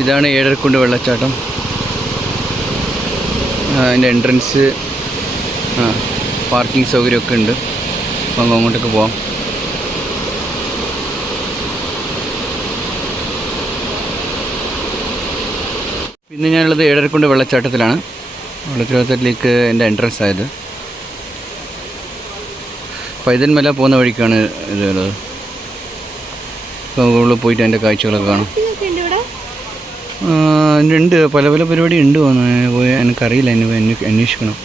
ഇതാണ് ഏഴരക്കുണ്ട് വെള്ളച്ചാട്ടം. അതിൻ്റെ എൻട്രൻസ് പാർക്കിംഗ് സൗകര്യമൊക്കെ ഉണ്ട്. അപ്പം അങ്ങോട്ടൊക്കെ പോവാം. പിന്നെ ഞാനുള്ളത് ഏഴരക്കുണ്ട് വെള്ളച്ചാട്ടത്തിലാണ്. വെള്ളച്ചാട്ടത്തിലേക്ക് എൻ്റെ എൻട്രൻസ് ആയത്. പൈതൽമല പോകുന്ന വഴിക്കാണ് ഇത് ഉള്ളത്. അപ്പോൾ മുകളിൽ പോയിട്ട് അതിൻ്റെ കാഴ്ചകളൊക്കെ കാണാം. ഉണ്ട്, പല പല പരിപാടി ഉണ്ട് തോന്നുന്നു. എനിക്കറിയില്ല, അന്വേഷിക്കണം.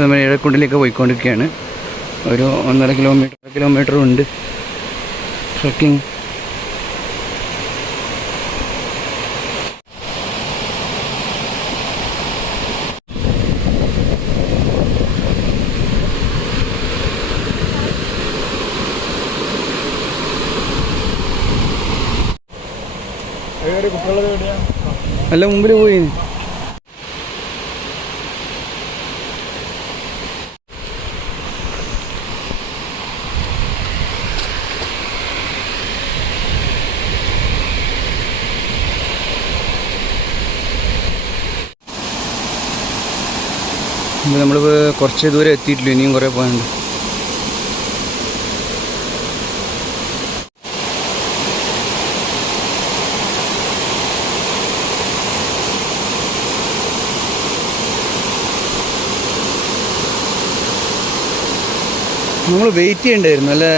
നമ്മൾ ഏഴരക്കുണ്ടിലേക്ക് പോയിക്കൊണ്ടിരിക്കുകയാണ്. ഒരു 1.5 കിലോമീറ്ററും ഉണ്ട് ട്രക്കിംഗ്. അല്ല, മുമ്പിൽ പോയി. നമ്മൾ കുറച്ച് ദൂരം എത്തിയിട്ടില്ല, ഇനിയും കുറേ പോകാനുണ്ട്. നമ്മൾ വെയിറ്റ് ചെയ്യണ്ടായിരുന്നു അല്ലേ?